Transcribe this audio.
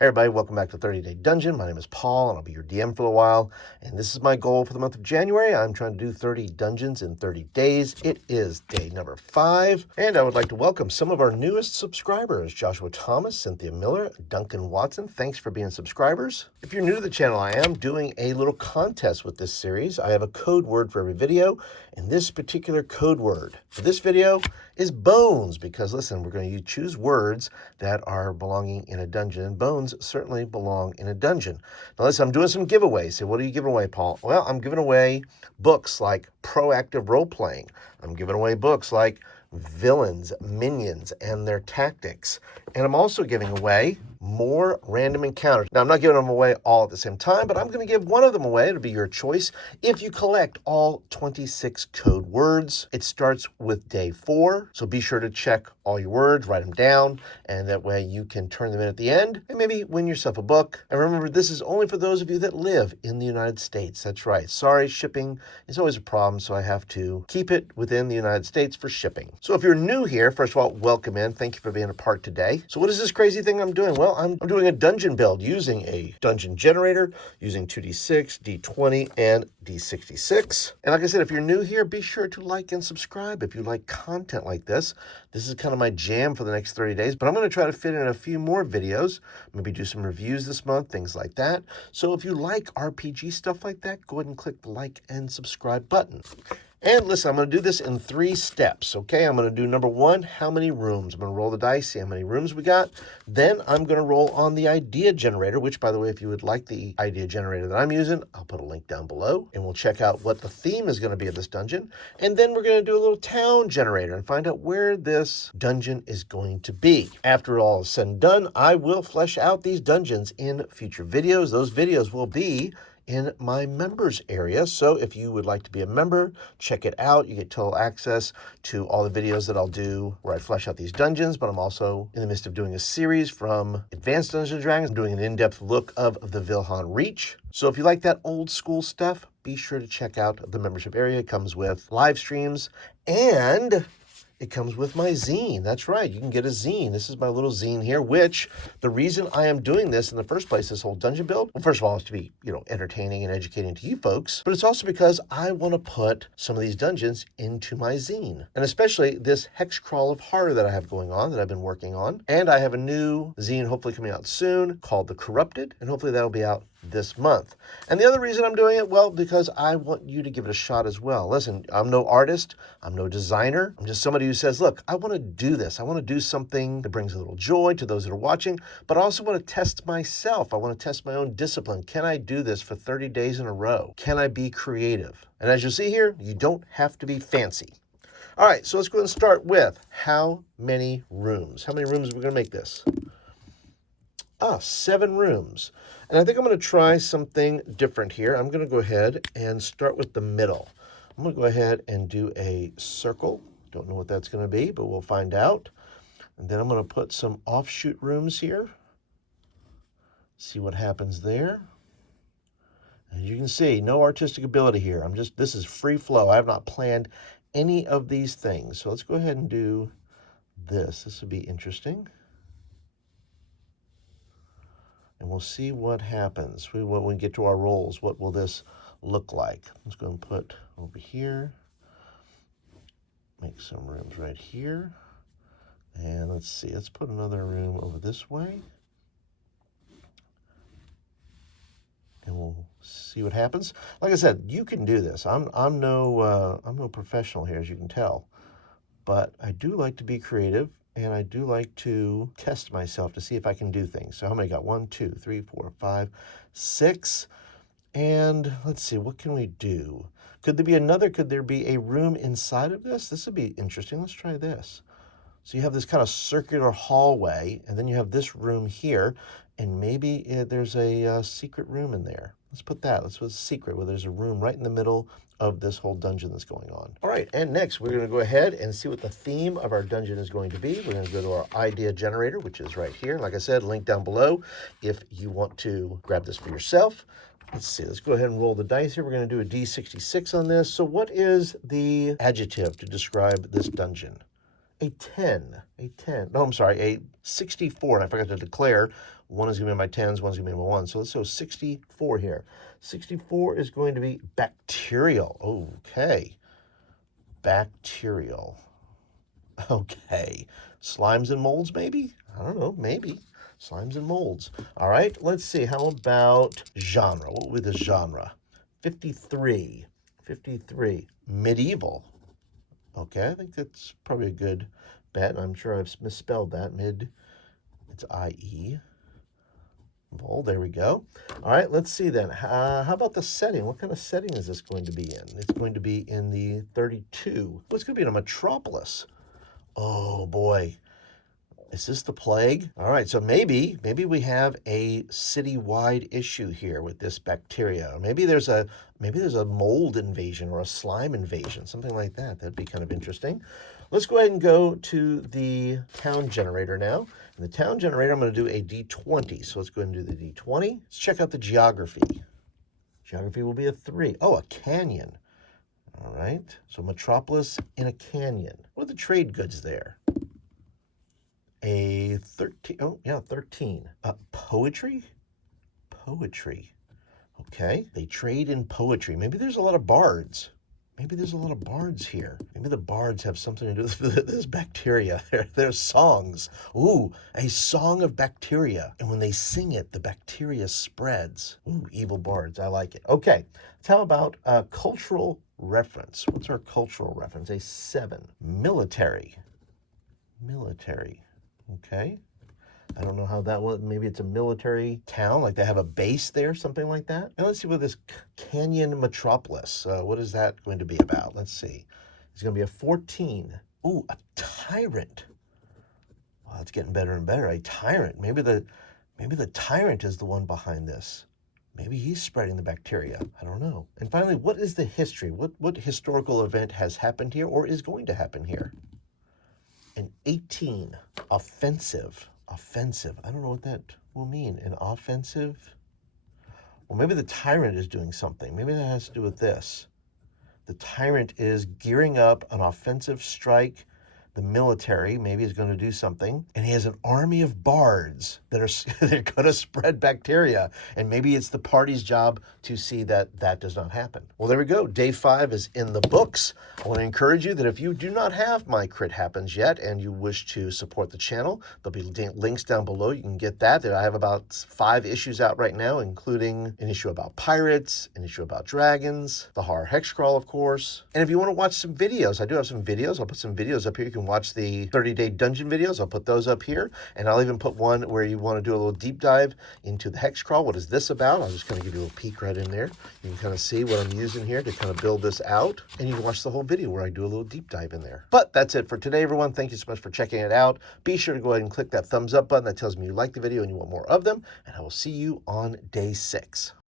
Hey everybody, welcome back to 30 Day Dungeon. My name is Paul and I'll be your DM for a while. And this is my goal for the month of January. I'm trying to do 30 dungeons in 30 days. It is day number 5. And I would like to welcome some of our newest subscribers, Joshua Thomas, Cynthia Miller, Duncan Watson. Thanks for being subscribers. If you're new to the channel, I am doing a little contest with this series. I have a code word for every video. And this particular code word for this video is bones, because listen, we're going to choose words that are belonging in a dungeon, and bones certainly belong in a dungeon. Now listen, I'm doing some giveaways. So what are you giving away, Paul? Well, I'm giving away books like Proactive Role Playing. I'm giving away books like Villains, Minions, and Their Tactics. And I'm also giving away more random encounters. Now, I'm not giving them away all at the same time, but I'm going to give one of them away. It'll be your choice if you collect all 26 code words. It starts with day 4, so be sure to check all your words, write them down, and that way you can turn them in at the end and maybe win yourself a book. And remember, this is only for those of you that live in the United States. That's right. Sorry, shipping is always a problem, so I have to keep it within the United States for shipping. So if you're new here, first of all, welcome in. Thank you for being a part today. So what is this crazy thing I'm doing? Well, I'm doing a dungeon build using a dungeon generator, using 2d6, d20, and d66. And like I said, if you're new here, be sure to like and subscribe if you like content like this. This is kind of my jam for the next 30 days, but I'm going to try to fit in a few more videos, maybe do some reviews this month, things like that. So if you like RPG stuff like that, go ahead and click the like and subscribe button. And listen, I'm going to do this in 3 steps, okay? I'm going to do number 1, how many rooms? I'm going to roll the dice, see how many rooms we got. Then I'm going to roll on the idea generator, which, by the way, if you would like the idea generator that I'm using, I'll put a link down below. And we'll check out what the theme is going to be of this dungeon. And then we're going to do a little town generator and find out where this dungeon is going to be. After all is said and done, I will flesh out these dungeons in future videos. Those videos will be in my members area. So if you would like to be a member, check it out. You get total access to all the videos that I'll do where I flesh out these dungeons, but I'm also in the midst of doing a series from Advanced Dungeons & Dragons. I'm doing an in-depth look of the Vilhan Reach. So if you like that old school stuff, be sure to check out the membership area. It comes with live streams and it comes with my zine. That's right. You can get a zine. This is my little zine here, which the reason I am doing this in the first place, this whole dungeon build, well, first of all, is to be, entertaining and educating to you folks, but it's also because I want to put some of these dungeons into my zine, and especially this hex crawl of horror that I have going on, that I've been working on. And I have a new zine hopefully coming out soon called The Corrupted, and hopefully that'll be out this month. And the other reason I'm doing it, well, because I want you to give it a shot as well. Listen, I'm no artist, I'm no designer, I'm just somebody who says, look, I want to do this. I want to do something that brings a little joy to those that are watching, but I also want to test myself. I want to test my own discipline. Can I do this for 30 days in a row? Can I be creative? And as you'll see here, you don't have to be fancy. All right, so let's go ahead and start with how many rooms? How many rooms are we going to make this? 7 rooms. And I think I'm going to try something different here. I'm going to go ahead and start with the middle. I'm going to go ahead and do a circle. Don't know what that's going to be, but we'll find out. And then I'm going to put some offshoot rooms here. See what happens there. As you can see, no artistic ability here. This is free flow. I have not planned any of these things. So let's go ahead and do this. This would be interesting. And we'll see what happens. When we get to our rolls, what will this look like? Let's go and put over here. Make some rooms right here. And let's see, let's put another room over this way. And we'll see what happens. Like I said, you can do this. I'm no professional here, as you can tell. But I do like to be creative. And I do like to test myself to see if I can do things. So how many got? 1, 2, 3, 4, 5, 6. And let's see, what can we do? Could there be a room inside of this? This would be interesting. Let's try this. So you have this kind of circular hallway, and then you have this room here, and maybe there's a secret room in there. Let's put that. Let's put a secret where there's a room right in the middle of this whole dungeon that's going on. All right, and next we're going to go ahead and see what the theme of our dungeon is going to be. We're going to go to our idea generator, which is right here. Like I said, link down below if you want to grab this for yourself. Let's see, let's go ahead and roll the dice here. We're going to do a D66 on this. So what is the adjective to describe this dungeon? A 10. No, I'm sorry, a 64. And I forgot to declare One is going to be my 10s, one's going to be my 1s. So let's go 64 here. 64 is going to be bacterial. Okay. Bacterial. Okay. Slimes and molds, maybe? I don't know, maybe. Slimes and molds. All right, let's see. How about genre? What would be the genre? 53. 53. Medieval. Okay, I think that's probably a good bet. I'm sure I've misspelled that. It's I-E. Vol, there we go. All right, let's see then. How about the setting? What kind of setting is this going to be in? It's going to be in the 32. What's going to be in a metropolis? Oh, boy. Is this the plague? All right, so maybe we have a citywide issue here with this bacteria. Maybe there's a mold invasion or a slime invasion, something like that. That'd be kind of interesting. Let's go ahead and go to the town generator now. In the town generator, I'm going to do a D20. So let's go ahead and do the D20. Let's check out the geography. Geography will be a 3. Oh, a canyon. All right, so metropolis in a canyon. What are the trade goods there? A 13. Oh, yeah, 13. Poetry? Poetry. Okay. They trade in poetry. Maybe there's a lot of bards. Maybe there's a lot of bards here. Maybe the bards have something to do with this bacteria. There's songs. Ooh, a song of bacteria. And when they sing it, the bacteria spreads. Ooh, evil bards. I like it. Okay. How about cultural reference? What's our cultural reference? A 7. Military. Military. Okay. I don't know how that was. Maybe it's a military town, like they have a base there, something like that. And let's see what this canyon metropolis, what is that going to be about? Let's see. It's going to be a 14. Ooh, a tyrant. Wow, it's getting better and better. A tyrant. Maybe the tyrant is the one behind this. Maybe he's spreading the bacteria. I don't know. And finally, what is the history? What historical event has happened here or is going to happen here? An 18. Offensive. Offensive. I don't know what that will mean. An offensive? Well, maybe the tyrant is doing something. Maybe that has to do with this. The tyrant is gearing up an offensive strike. The military maybe is going to do something. And he has an army of bards that are they're going to spread bacteria. And maybe it's the party's job to see that that does not happen. Well, there we go. Day 5 is in the books. I want to encourage you that if you do not have My Crit Happens yet and you wish to support the channel, there'll be links down below. You can get that. I have about 5 issues out right now, including an issue about pirates, an issue about dragons, the horror hex crawl, of course. And if you want to watch some videos, I do have some videos. I'll put some videos up here. You can watch the 30-day dungeon videos. I'll put those up here. And I'll even put one where you want to do a little deep dive into the hex crawl. What is this about? I'll just kind of give you a little peek right in there. You can kind of see what I'm using here to kind of build this out. And you can watch the whole video where I do a little deep dive in there. But that's it for today, everyone. Thank you so much for checking it out. Be sure to go ahead and click that thumbs up button. That tells me you like the video and you want more of them. And I will see you on day 6.